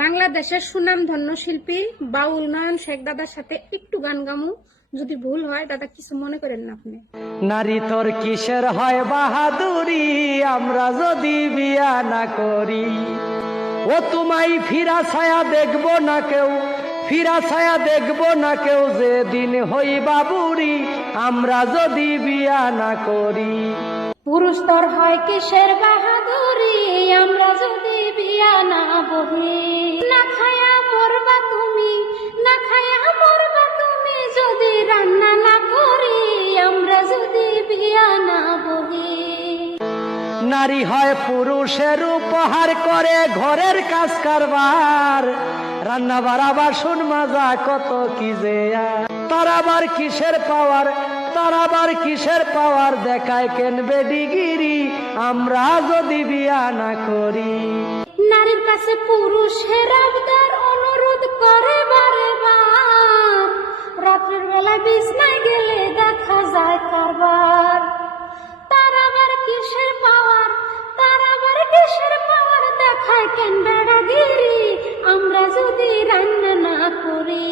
বাংলাদেশের সুনামধন্য শিল্পী বাউল নয়ন শেখ দাদার সাথে একটু গান গামু। যদি ভুল হয় দাদা কিছু মনে করেন না আপনি। নারী তোর কিসের হয় বাহাদুরি, আমরা যদি বিয়া না করি। ও তোমায় ফিরা ছায়া দেখবো না কেউ, ফিরা ছায়া দেখবো না কেউ, যেদিন হই বাবুরি আমরা যদি বিয়া না করি। পুরুষ তোর হয় কিসের বাহাদুরি, আমরা যদি বিয়া না বহি। না খায়া মরবা তুমি, না খায়া মরবা তুমি, যদি রান্না না করি আমরা যদি বিয়া না বহি। নারী হয় পুরুষের উপহার করে ঘরের কাজ কারবার, রান্না বাড়া বাসন মাজা কত কি যে। তার আবার কিসের পাওয়ার, তার আবার কিসের পাওয়ার, দেখায় কেন বেডিগিরি আমরা যদি বিয়া না করি। নারীর কাছে পুরুষের আবদার অনুরোধ করে বারে বার, রাত্রের বেলা বিছনায় গেলে দেখা যায় কারবার। তার আবার কিসের পাওয়ার, তার আবার কিসের পাওয়ার, দেখায় কেন বেড়াগিরি আমরা যদি রান্না না করি।